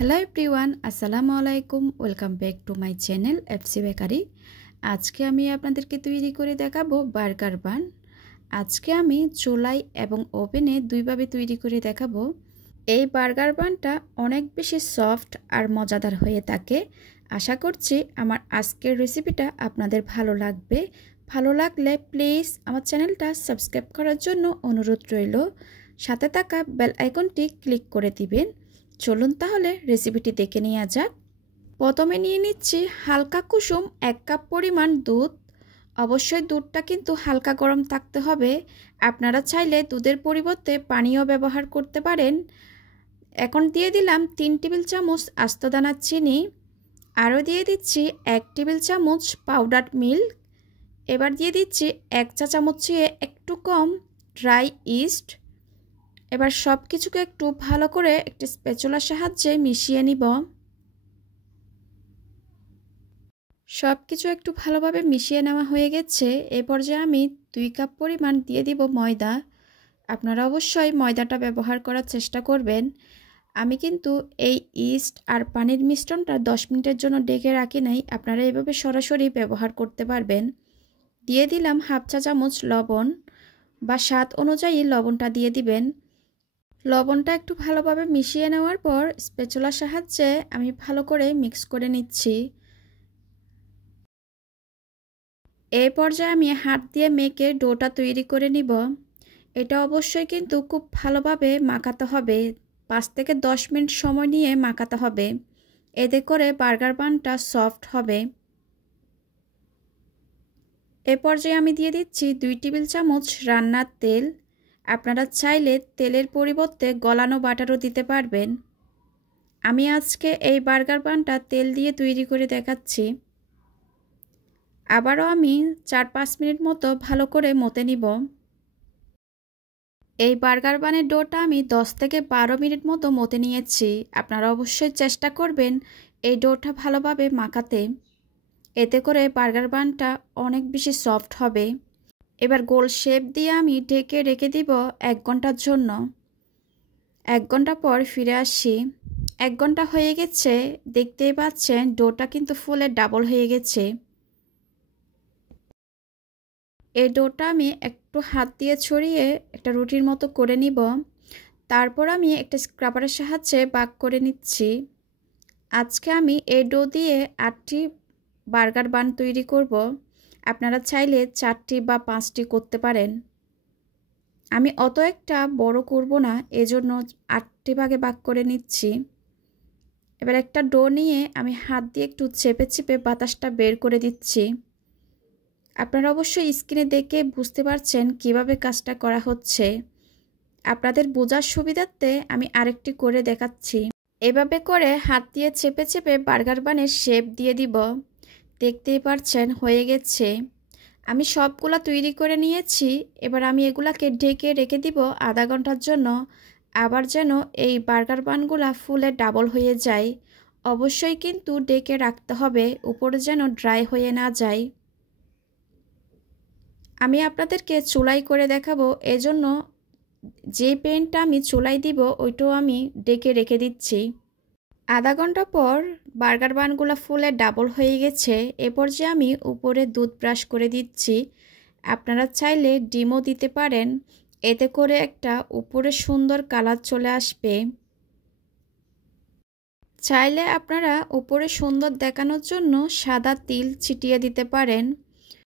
Hello everyone, আসসালামু আলাইকুম। Welcome back to my channel FC bakery. আজকে আমি আপনাদেরকে তৈরি করে দেখাবো বার্গার বান। আজকে আমি চুলাই এবং ওভেনে দুইভাবে তৈরি করে দেখাবো। এই বার্গার বানটা অনেক বেশি সফট আর মজাদার হয়ে থাকে। আশা করছি আমার আজকের রেসিপিটা আপনাদের ভালো লাগবে। ভালো লাগলে প্লিজ আমার চ্যানেলটা সাবস্ক্রাইব করার জন্য অনুরোধ রইল। সাথে থাকা বেল আইকনটি ক্লিক করে দিবেন। চলুন তাহলে রেসিপিটি দেখে নেওয়া যাক। প্রথমে নিয়ে নিচ্ছি হালকা কুসুম 1 কাপ পরিমাণ দুধ। অবশ্যই দুধটা কিন্তু হালকা গরম থাকতে হবে। আপনারা চাইলে দুধের পরিবর্তে পানিও ব্যবহার করতে পারেন। এখন দিয়ে দিলাম 3 টেবিল চামচ আস্ত দানা চিনি। আরও দিয়ে দিচ্ছি 1 টেবিল চামচ পাউডার মিল্ক। এবার দিয়ে দিচ্ছি 1 চা চামচ চেয়ে একটু কম ড্রাই ইস্ট। এবার সব কিছুকে একটু ভালো করে একটি স্প্যাচুলার সাহায্যে মিশিয়ে নিব। সব কিছু একটু ভালোভাবে মিশিয়ে নেওয়া হয়ে গেছে। এই পর্যায়ে আমি 2 কাপ পরিমাণ দিয়ে দিব ময়দা। আপনারা অবশ্যই ময়দাটা ব্যবহার করার চেষ্টা করবেন। আমি কিন্তু এই ইস্ট আর পানির মিশ্রণটা 10 মিনিটের জন্য ঢেকে রাখি নাই। আপনারা এভাবে সরাসরি ব্যবহার করতে পারবেন। দিয়ে দিলাম হাফ চা চামচ লবণ বা স্বাদ অনুযায়ী লবণটা দিয়ে দিবেন। লবণটা একটু ভালোভাবে মিশিয়ে নেওয়ার পর স্প্যাচুলার সাহায্যে আমি ভালো করে মিক্স করে নিচ্ছি। এই পর্যায়ে আমি হাত দিয়ে মেখে ডোটা তৈরি করে নিব। এটা অবশ্যই কিন্তু খুব ভালোভাবে মাখাতে হবে। 5 থেকে 10 মিনিট সময় নিয়ে মাখাতে হবে। এতে করে বার্গার বানটা সফট হবে। এ পর্যায়ে আমি দিয়ে দিচ্ছি 2 টেবিল চামচ রান্নার তেল। আপনারা চাইলে তেলের পরিবর্তে গলানো বাটারও দিতে পারবেন। আমি আজকে এই বার্গার বানটা তেল দিয়ে তৈরি করে দেখাচ্ছি। আবারও আমি 4-5 মিনিট মতো ভালো করে মতে নিব। এই বার্গার বানের ডোটা আমি 10 থেকে 12 মিনিট মতো মতে নিয়েছি। আপনারা অবশ্যই চেষ্টা করবেন এই ডোটা ভালোভাবে মাখাতে। এতে করে বার্গার বানটা অনেক বেশি সফট হবে। এবার গোল শেপ দিয়ে আমি ঢেকে রেখে দিব 1 ঘন্টার জন্য। 1 ঘন্টা পর ফিরে আসি। 1 ঘন্টা হয়ে গেছে। দেখতেই পাচ্ছেন ডোটা কিন্তু ফুলে ডাবল হয়ে গেছে। এই ডোটা আমি একটু হাত দিয়ে ছড়িয়ে একটা রুটির মতো করে নিব। তারপর আমি একটা স্ক্রাবারের সাহায্যে ভাগ করে নিচ্ছি। আজকে আমি এই ডো দিয়ে 8টি বার্গার বান তৈরি করব। আপনারা চাইলে 4টি বা 5টি করতে পারেন। আমি অত একটা বড় করব না, এজন্য 8টি ভাগে ভাগ করে নিচ্ছি। এবার একটা ডো নিয়ে আমি হাত দিয়ে একটু চেপে চেপে বাতাসটা বের করে দিচ্ছি। আপনারা অবশ্যই স্ক্রিনে দেখে বুঝতে পারছেন কিভাবে কাজটা করা হচ্ছে। আপনাদের বোঝার সুবিধার্থে আমি আরেকটি করে দেখাচ্ছি। এভাবে করে হাত দিয়ে চেপে চেপে বার্গার বানের শেপ দিয়ে দিব। দেখতেই পারছেন হয়ে গেছে। আমি সবগুলা তৈরি করে নিয়েছি। এবার আমি এগুলাকে ঢেকে রেখে দিব আধা ঘন্টার জন্য। আবার যেন এই বার্গার বানগুলা ফুলে ডাবল হয়ে যায়। অবশ্যই কিন্তু ঢেকে রাখতে হবে, উপরে যেন ড্রাই হয়ে না যায়। আমি আপনাদেরকে চুলাই করে দেখাবো, এজন্য যে প্যানটা আমি চুলাই দিব ওইটাও আমি ঢেকে রেখে দিচ্ছি। আধা ঘন্টা পর বার্গার বানগুলো ফুলে ডাবল হয়ে গেছে। এ পর্যায়ে আমি উপরে দুধ ব্রাশ করে দিচ্ছি। আপনারা চাইলে ডিমও দিতে পারেন। এতে করে একটা উপরে সুন্দর কালার চলে আসবে। চাইলে আপনারা উপরে সুন্দর দেখানোর জন্য সাদা তিল ছিটিয়ে দিতে পারেন।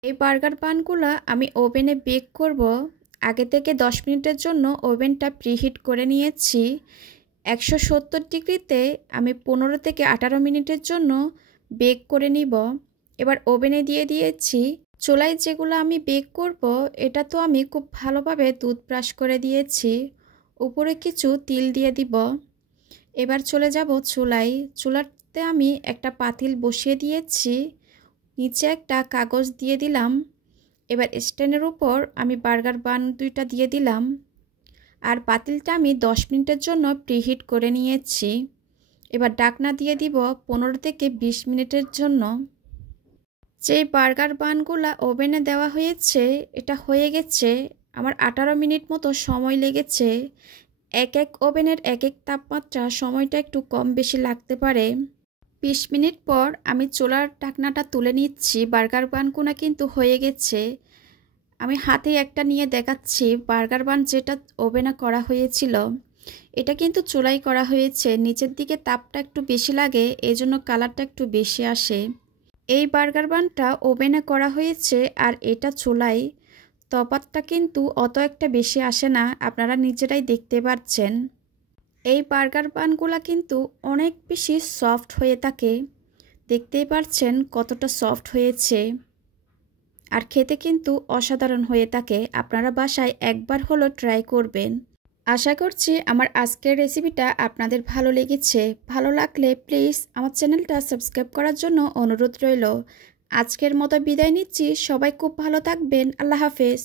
এই বার্গার বানগুলো আমি ওভেনে বেক করব। আগে থেকে 10 মিনিটের জন্য ওভেনটা প্রিহিট করে নিয়েছি। 170 ডিগ্রিতে আমি 15 থেকে 18 মিনিটের জন্য বেক করে নিব। এবার ওভেনে দিয়ে দিয়েছি। চুলায় যেগুলো আমি বেক করব এটা তো আমি খুব ভালোভাবে দুধ ব্রাশ করে দিয়েছি। উপরে কিছু তিল দিয়ে দিব। এবার চলে যাব চুলায়। চুলাতে আমি একটা পাতিল বসিয়ে দিয়েছি। নিচে একটা কাগজ দিয়ে দিলাম। এবার স্ট্যান্ডের উপর আমি বার্গার বান 2টা দিয়ে দিলাম। আর পাতিলটা আমি 10 মিনিটের জন্য প্রিহিট করে নিয়েছি। এবার ঢাকনা দিয়ে দিব 15 থেকে 20 মিনিটের জন্য। যেই বার্গার বানগুলা ওভেনে দেওয়া হয়েছে এটা হয়ে গেছে। আমার 18 মিনিট মতো সময় লেগেছে। এক এক ওভেনের এক এক তাপমাত্রা, সময়টা একটু কম বেশি লাগতে পারে। 20 মিনিট পর আমি চুলার ঢাকনাটা তুলে নিচ্ছি। বার্গার বানগুলো কিন্তু হয়ে গেছে। আমি হাতে একটা নিয়ে দেখাচ্ছি। বার্গার বান যেটা ওভেনে করা হয়েছিল এটা কিন্তু চুলাই করা হয়েছে। নিচের দিকে তাপটা একটু বেশি লাগে, এজন্য কালারটা একটু বেশি আসে। এই বার্গার বানটা ওভেনে করা হয়েছে আর এটা চুলাই, তফাৎটা কিন্তু অত একটা বেশি আসে না, আপনারা নিজেরাই দেখতে পাচ্ছেন। এই বার্গার বানগুলো কিন্তু অনেক বেশি সফট হয়ে থাকে, দেখতেই পাচ্ছেন কতটা সফট হয়েছে। আর খেতে কিন্তু অসাধারণ হয়ে থাকে। আপনারা বাসায় একবার হলো ট্রাই করবেন। আশা করছি আমার আজকের রেসিপিটা আপনাদের ভালো লেগেছে। ভালো লাগলে প্লিজ আমার চ্যানেলটা সাবস্ক্রাইব করার জন্য অনুরোধ রইল। আজকের মতো বিদায় নিচ্ছি। সবাই খুব ভালো থাকবেন। আল্লাহ হাফেজ।